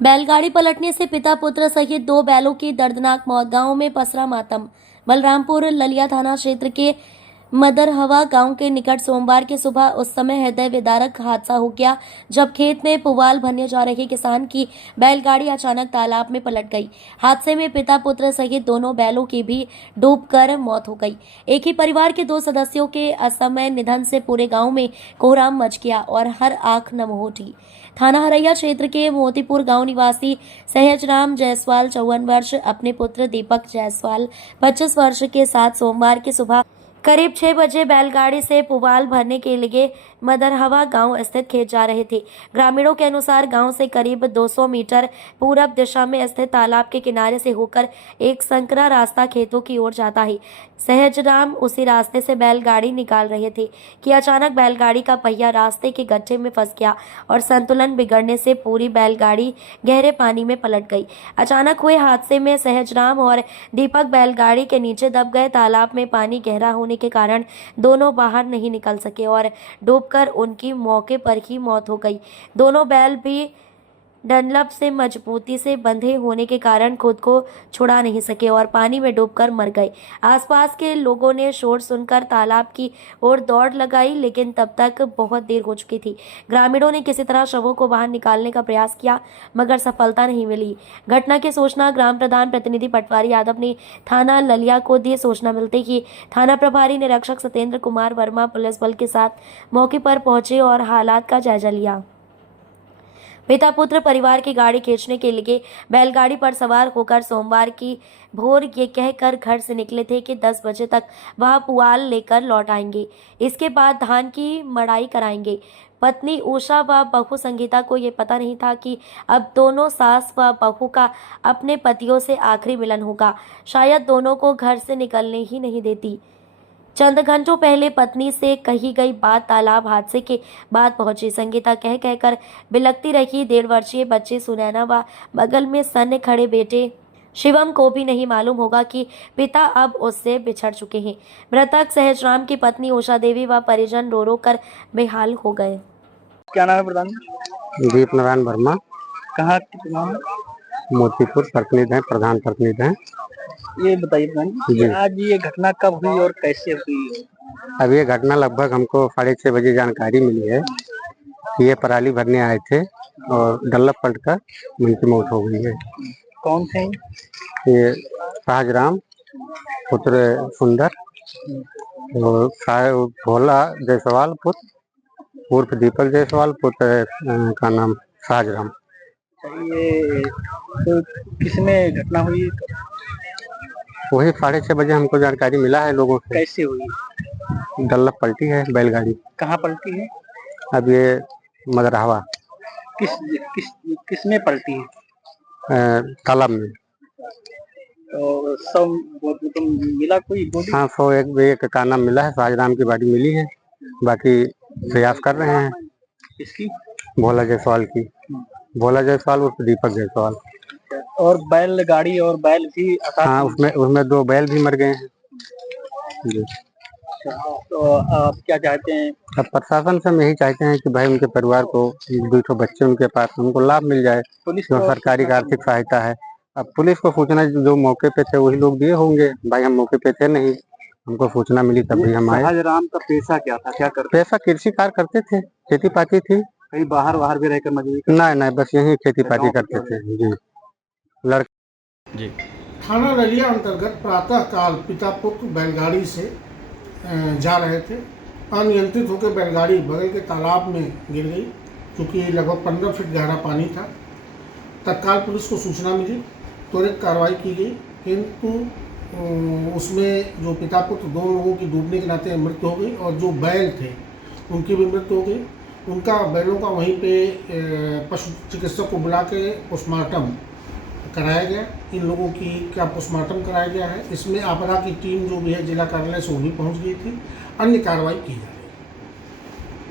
बैलगाड़ी पलटने से पिता पुत्र सहित दो बैलों की दर्दनाक मौत। गांव में पसरा मातम। बलरामपुर ललिया थाना क्षेत्र के मदरहवा गांव के निकट सोमवार की सुबह उस समय हृदय विदारक हादसा हो गया जब खेत में पुआल भरने जा रहे किसान की बैलगाड़ी अचानक तालाब में पलट गई। हादसे में पिता पुत्र सहित दोनों बैलों की भी डूबकर मौत हो गई। एक ही परिवार के दो सदस्यों के असमय निधन से पूरे गांव में कोहराम मच गया और हर आंख नम हो उठी। थाना हरैया क्षेत्र के मोतीपुर गांव निवासी सहजराम जायसवाल 54 वर्ष अपने पुत्र दीपक जायसवाल 25 वर्ष के साथ सोमवार की सुबह करीब 6 बजे बैलगाड़ी से पुआल भरने के लिए मदरहवा गांव स्थित खेत जा रहे थे। ग्रामीणों के अनुसार गांव से करीब 200 मीटर पूरब दिशा में स्थित तालाब के किनारे से होकर एक संकरा रास्ता खेतों की ओर जाता है। सहजराम उसी रास्ते से बैलगाड़ी निकाल रहे थे कि अचानक बैलगाड़ी का पहिया रास्ते के गड्ढे में फंस गया और संतुलन बिगड़ने से पूरी बैलगाड़ी गहरे पानी में पलट गई। अचानक हुए हादसे में सहजराम और दीपक बैलगाड़ी के नीचे दब गए। तालाब में पानी गहरा होने के कारण दोनों बाहर नहीं निकल सके और डूबकर उनकी मौके पर ही मौत हो गई। दोनों बैल भी डंडलप से मजबूती से बंधे होने के कारण खुद को छुड़ा नहीं सके और पानी में डूबकर मर गए। आसपास के लोगों ने शोर सुनकर तालाब की ओर दौड़ लगाई, लेकिन तब तक बहुत देर हो चुकी थी। ग्रामीणों ने किसी तरह शवों को बाहर निकालने का प्रयास किया, मगर सफलता नहीं मिली। घटना की सूचना ग्राम प्रधान प्रतिनिधि पटवारी यादव ने थाना ललिया को दी। सूचना मिलते ही थाना प्रभारी निरीक्षक सत्येंद्र कुमार वर्मा पुलिस बल के साथ मौके पर पहुंचे और हालात का जायजा लिया। पिता पुत्र परिवार की गाड़ी खींचने के लिए बैलगाड़ी पर सवार होकर सोमवार की भोर ये कहकर घर से निकले थे कि 10 बजे तक वह पुआल लेकर लौट आएंगे। इसके बाद धान की मड़ाई कराएंगे। पत्नी उषा व बहू संगीता को ये पता नहीं था कि अब दोनों सास व बहू का अपने पतियों से आखिरी मिलन होगा। शायद दोनों को घर से निकलने ही नहीं देती। चंद घंटों पहले पत्नी से कही गई बात तालाब हादसे के बाद पहुंची। संगीता कह कहकर बिलखती रही। 1.5 वर्षीय बच्चे सुनैना व बगल में सन्न खड़े बेटे शिवम को भी नहीं मालूम होगा कि पिता अब उससे बिछड़ चुके हैं। मृतक सहजराम की पत्नी उषा देवी व परिजन रो रो कर बेहाल हो गए। क्या नाम है प्रधान? दीप नारायण वर्मा। कहाँ के प्रधान? मोतीपुर प्रतिनिधि हैं, प्रधान प्रतिनिधि हैं। ये बताइए प्रधान जी। कि आज ये घटना कब हुई और कैसे हुई? अब ये घटना लगभग हमको 6:30 बजे जानकारी मिली है कि ये पराली भरने आए थे और डल्ला पलट कर उनकी मौत हो गई है। कौन थे? ये सहजराम पुत्र सुंदर और भोला जायसवाल पुत्र उर्फ दीपक जायसवाल पुत्र का नाम सहजराम। ये तो किसमें घटना हुई? वही 6:30 बजे हमको जानकारी मिला है लोगों से। कैसे हुई? डल्लप पलटी है बैलगाड़ी। कहाँ पलटी है? अब ये मदरहवा किस किस किसमें पलटी है? तालाब में। और सब मिला कोई बॉडी? हाँ, 101 का नाम मिला है। सहजराम की बॉडी मिली है, बाकी प्रयास कर रहे हैं। किसकी? भोला जायसवाल की। भोला जायसवाल उर्फ दीपक जायसवाल। और बैलगाड़ी और बैल भी? हाँ, उसमें 2 बैल भी मर गए हैं जी। तो आप क्या चाहते हैं? अब प्रशासन से हम यही चाहते हैं कि भाई उनके परिवार को 2 बच्चे उनके पास उनको लाभ मिल जाए, पुलिस जो सरकारी आर्थिक सहायता है। अब पुलिस को सूचना जो मौके पे थे वही लोग दिए होंगे। भाई हम मौके पे थे नहीं, हमको सूचना मिली तब भी हम आए। सहजराम का पेशा क्या था, क्या करते? पैसा कृषि कार्य करते थे, खेती पाती थी। कहीं बाहर भी रहकर मजदूरी? नहीं, बस यही खेती पाती करते थे जी। लड़के जी। थाना ललिया अंतर्गत प्रातः काल पिता पुत्र बैलगाड़ी से जा रहे थे। अनियंत्रित होकर बैलगाड़ी बगल के तालाब में गिर गई, क्योंकि लगभग 15 फीट गहरा पानी था। तत्काल पुलिस को सूचना मिली, त्वरित कार्रवाई की गई, किंतु उसमें जो पिता पुत्र 2 लोगों की डूबने के नाते मृत्यु हो गई और जो बैल थे उनकी भी मृत्यु हो गई। उनका बैलों का वहीं पे पशु चिकित्सक को बुला के पोस्टमार्टम कराया गया। इन लोगों की क्या पोस्टमार्टम कराया गया है, इसमें आपदा की टीम जो भी है जिला कार्यालय से वो भी पहुंच गई थी। अन्य कार्रवाई की जाए।